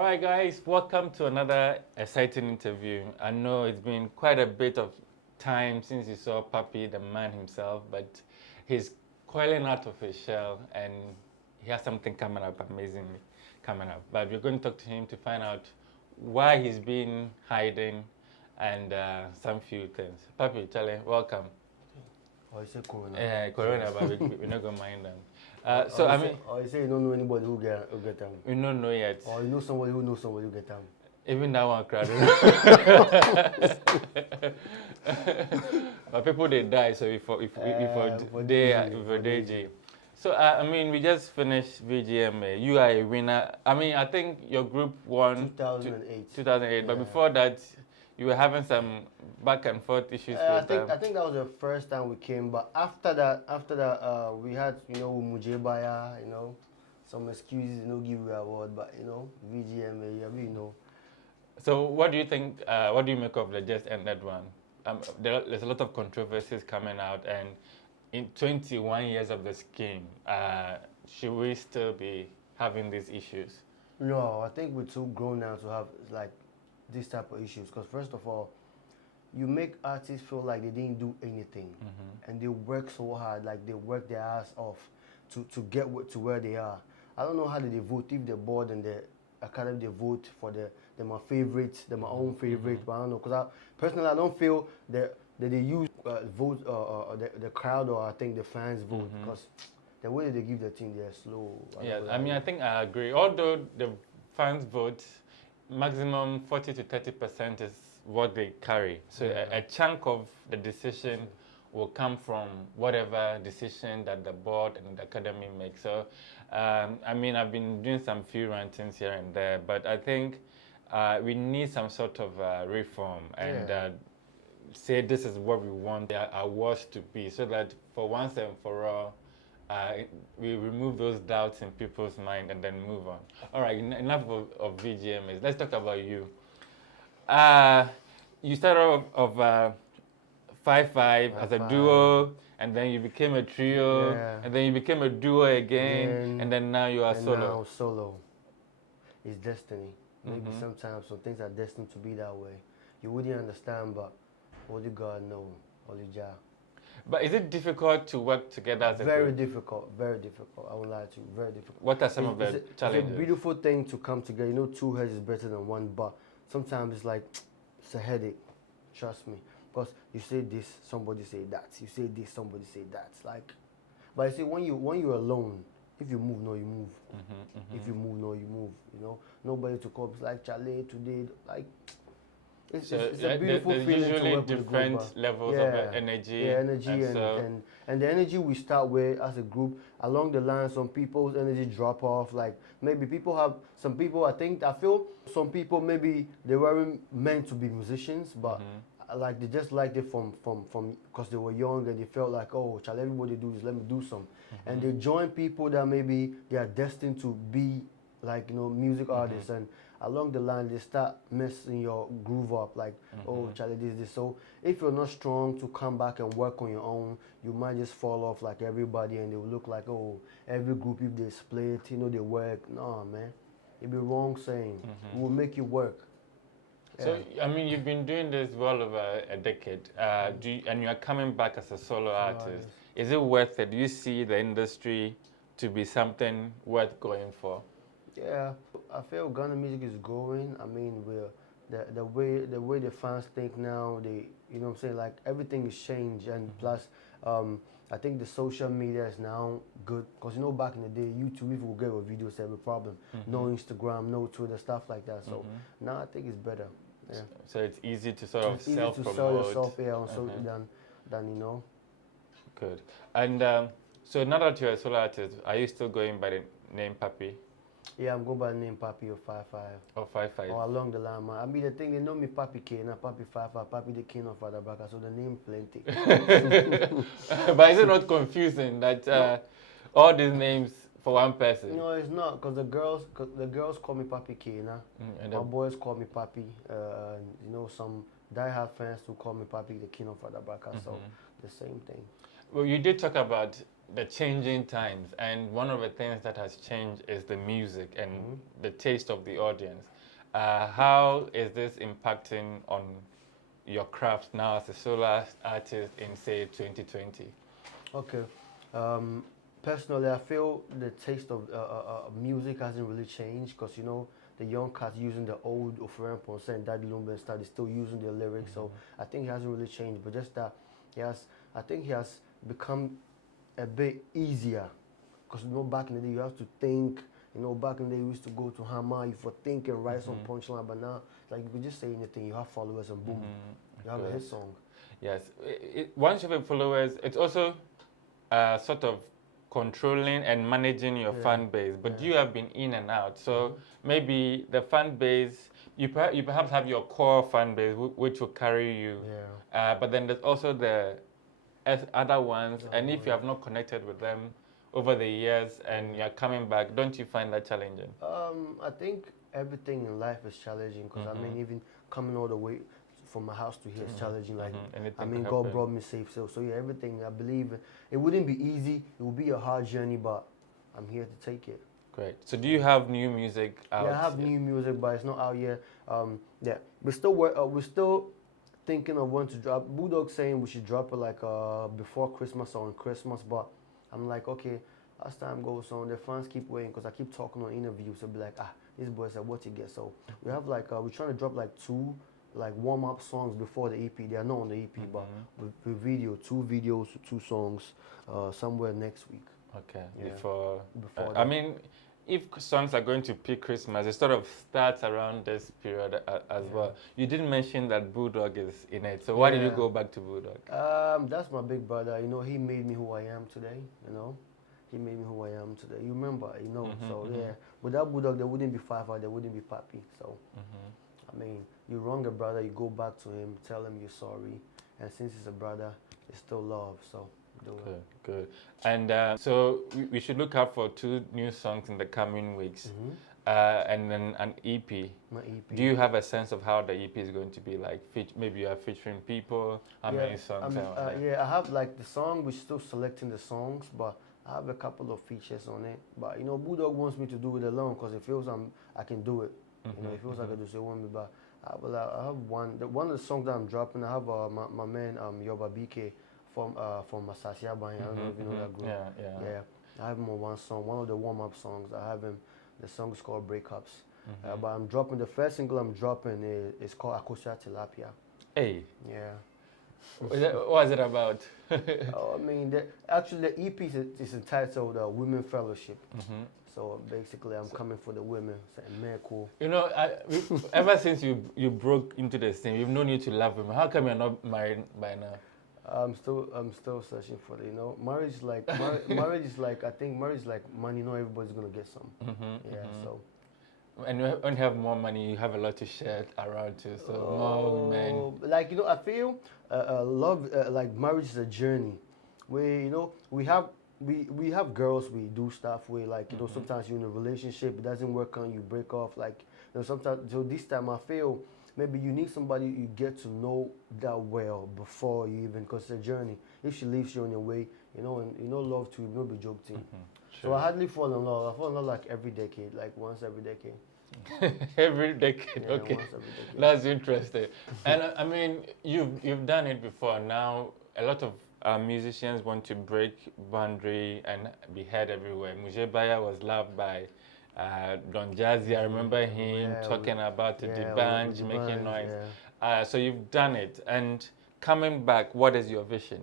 All right, guys, welcome to another exciting interview. I know it's been quite a bit of time since you saw Papi, the man himself, but he's coiling out of his shell and he has something coming up, amazingly coming up. But we're going to talk to him to find out why he's been hiding and some few things. Papi, Charlie, welcome. Or you say Corona? Yeah, Corona, but we're not going to mind them. Or you say you don't know anybody who get them. We don't know yet. Or you know somebody who knows somebody who get them. Even that one crowd. But people they die, so if they G. So I mean, we just finished VGMA. You are a winner. I mean, I think your group won 2008. 2008. Yeah. But before that, you were having some back and forth issues with them. I think that was the first time we came. But after that, we had Mujebaya, some excuses, give you award, but VGMA, So what do you think? What do you make of the just ended one? There's a lot of controversies coming out, and in 21 years of the scheme, should we still be having these issues? No, I think we're too grown now to have like this type of issues. Because first of all, you make artists feel like they didn't do anything, and they work so hard, like they work their ass off to get to where they are. I don't know how they vote, if the board and the academy they vote for they're my favorites, they're my own favorite, but I don't know, because personally I don't feel that they use vote the crowd, or I think the fans vote, because the way they give the team, they're slow. I mean, I think I agree. Although the fans vote, maximum 40 to 30% is what they carry. So a chunk of the decision will come from whatever decision that the board and the academy make. So, I mean, I've been doing some few rantings here and there, but I think we need some sort of reform and say this is what we want our awards to be, so that for once and for all, we remove those doubts in people's mind and then move on. All right, enough of VGMAs. Let's talk about you. You started off 5-5 as a duo, and then you became a trio, and then you became a duo again, and then now you are solo. Now solo. It's destiny. Maybe sometimes some things are destined to be that way. You wouldn't understand, but only God knows, only Jah. But is it difficult to work together as a very group? difficult, very difficult. I won't lie to you, very difficult. What are some of the challenges? It's a beautiful thing to come together. Two heads is better than one, but sometimes it's like, it's a headache. Trust me. Because you say this, somebody say that. You say this, somebody say that. Like, but you see, when you're alone, if you move, no, you move. If you move, no, you move. Nobody to call. It's like Charlie today, like. It's a beautiful feeling usually to work different with levels of energy. Yeah, energy and the energy we start with as a group, along the line, some people's energy drop off. Like maybe I feel some people maybe they weren't meant to be musicians, but like they just liked it from because they were young and they felt like, oh, shall everybody do this? Let me do some. And they join people that maybe they are destined to be like music artists, and along the line they start messing your groove up, like oh Charlie this. So if you're not strong to come back and work on your own, you might just fall off like everybody, and they will look like, oh, every group, if they split, they work. No, man, it'd be wrong saying. It will make you work. So I mean, you've been doing this well over a decade, and you are coming back as a solo artist. Is it worth it? Do you see the industry to be something worth going for? Yeah, I feel Ghana music is growing. I mean, the way the fans think now, what I'm saying, like everything is changed, and plus, I think the social media is now good, because back in the day, YouTube, if we get a video, it's every problem. No Instagram, no Twitter, stuff like that. So now I think it's better. Yeah. So it's easy to sort of self-promote. To sell yourself, than Good. And so now that you're a solo artist, are you still going by the name Papi? Yeah, I'm going by the name Papi or 5-5. Or 5-5. Or along the line, man. I mean, the thing, they know me Papi K, not Papi 5-5, Papi the king of Adabraka, so the name plenty. But is it not confusing that all these names for one person? No, it's not, because the girls call me Papi K, my boys call me Papi. Some die-hard fans who call me Papi the king of Adabraka, so the same thing. Well, you did talk about the changing times, and one of the things that has changed is the music and the taste of the audience. How is this impacting on your craft now as a solo artist in, say, 2020? Okay. Personally, I feel the taste of music hasn't really changed because, you know, the young cats using the old Oferen Ponce and Daddy Lumba and stuff, they're still using their lyrics. So I think it hasn't really changed, but just that I think he has become a bit easier because, you know, back in the day, you have to think. You know, back in the day, we used to go to Hama, you for think and write some punchline, but now, like, you can just say anything, you have followers and boom, you have a hit song. Yes. Once you have followers, it's also sort of controlling and managing your fan base, but you have been in and out. So maybe the fan base, you perhaps have your core fan base, which will carry you. But then there's also the other ones, and if you have not connected with them over the years and you're coming back, don't you find that challenging? I think everything in life is challenging because I mean, even coming all the way from my house to here is challenging. Like, I mean, God brought me safe. So yeah, everything, I believe it wouldn't be easy. It would be a hard journey, but I'm here to take it. Great. So do you have new music out? Yeah, I have new music, but it's not out yet. Yeah, we're still thinking of when to drop. Bulldog saying we should drop it like before Christmas or on Christmas, but I'm like, okay, as time goes on, the fans keep waiting because I keep talking on interviews. So be like, this boy said what you get. So we have like we're trying to drop like two like warm-up songs before the EP. They are not on the EP, but with video, 2 videos, 2 songs, somewhere next week. Okay. Yeah. Before I mean, if songs are going to peak Christmas, it sort of starts around this period as well. You didn't mention that Bulldog is in it. So why did you go back to Bulldog? That's my big brother. You know, he made me who I am today. You know, he made me who I am today. You remember? You know. So yeah, without Bulldog, there wouldn't be Five, there wouldn't be Papi. So. I mean, you wrong a brother, you go back to him, tell him you're sorry, and since he's a brother, it's still love, so do it. Good. And so we should look out for 2 new songs in the coming weeks, and then an EP. My EP. Do you have a sense of how the EP is going to be like? Maybe you are featuring people, how many songs? Yeah, I have like the song, we're still selecting the songs, but I have a couple of features on it. But, you know, Bulldog wants me to do it alone because it feels I can do it. You know, it feels like I just want me, but I have one of the songs that I'm dropping. I have my man Yoba BK from Masasia Bang. I don't know if you know that group. Yeah. I have him on one song, one of the warm-up songs. I have him. The song is called Breakups. But I'm dropping the first single I'm dropping is called Akosia Tilapia. Hey. Yeah. What is it about? I mean, actually the EP is entitled Women Fellowship. So basically, I'm coming for the women. Cool. You know, ever since you broke into the scene, we've known you to love women. How come you're not married by now? I'm still searching for it. You know, marriage is like marriage is like, I think marriage is like money. Not everybody's gonna get some. So. And when you have more money, you have a lot to share around too. So more women. Like, you know, I feel love like marriage is a journey, where, you know, we have girls we do stuff with, like, you know, sometimes you're in a relationship, it doesn't work out, you break off, like, you know, sometimes. So this time I feel maybe you need somebody you get to know that well before you even, because it's a journey. If she leaves you on your way, you know, and you know, love to not be joke thing. So I hardly fall in love. I fall in love like every decade, like once every decade. Every decade, yeah, okay. Once every decade. That's interesting. And I mean, you've done it before. Now a lot of musicians want to break boundary and be heard everywhere. Mujebaya was loved by Don Jazzy. I remember him talking about the band, making noise. So you've done it. And coming back, what is your vision?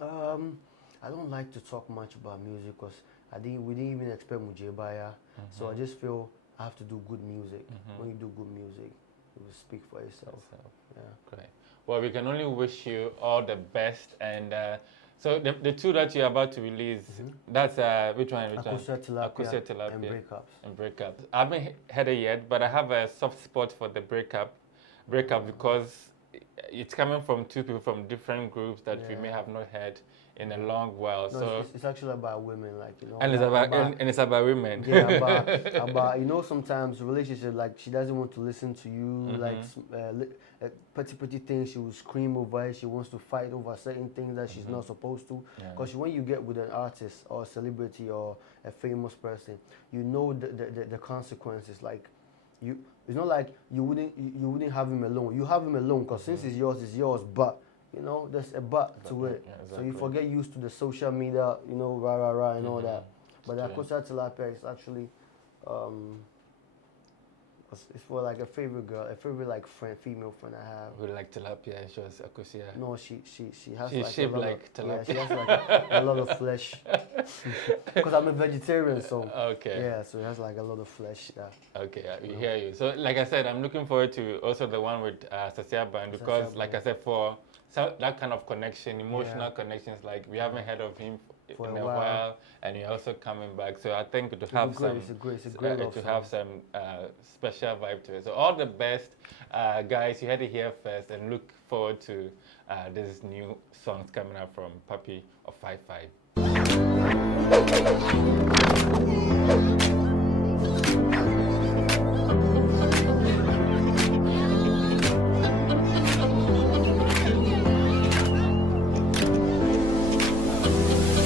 I don't like to talk much about music because we didn't even expect Mujebaya. So I just feel I have to do good music. When you do good music, it will speak for itself. Yeah. Great. Well, we can only wish you all the best. And so the 2 that you're about to release, that's which one? Akosia Tilapia and Breakups. I haven't heard it yet, but I have a soft spot for the Breakup because it's coming from 2 people from different groups that we may have not heard in a long while. No, So it's actually about women, like, you know. and it's like, and it's about women. yeah, about you know, sometimes relationship, like she doesn't want to listen to you, like petty things. She will scream over it. She wants to fight over certain things that she's not supposed to. Because when you get with an artist or a celebrity or a famous person, you know the consequences. Like it's not like you wouldn't have him alone. You have him alone because since it's yours. But you know, there's a but to it. Yeah, exactly. So you forget used to the social media, you know, rah and all that. But the Akosia tilapia is actually, it's for like a favorite girl, a favorite like friend, female friend I have. Who like tilapia and she was Akosia. No, she has She's like shaped a lot like of, yeah, tilapia. she has like a lot of flesh. Because I'm a vegetarian, so Okay. yeah, so it has like a lot of flesh. Okay, we hear you. So, like I said, I'm looking forward to also the one with Sasiaban because, like I said, for that kind of connection, emotional connections, like we haven't heard of him For in a a while, and you're also coming back. So I think to have some, it's a great love to song. have some special vibe to it. So all the best, guys. You had it here first, and look forward to this new songs coming up from Papi of 5-5.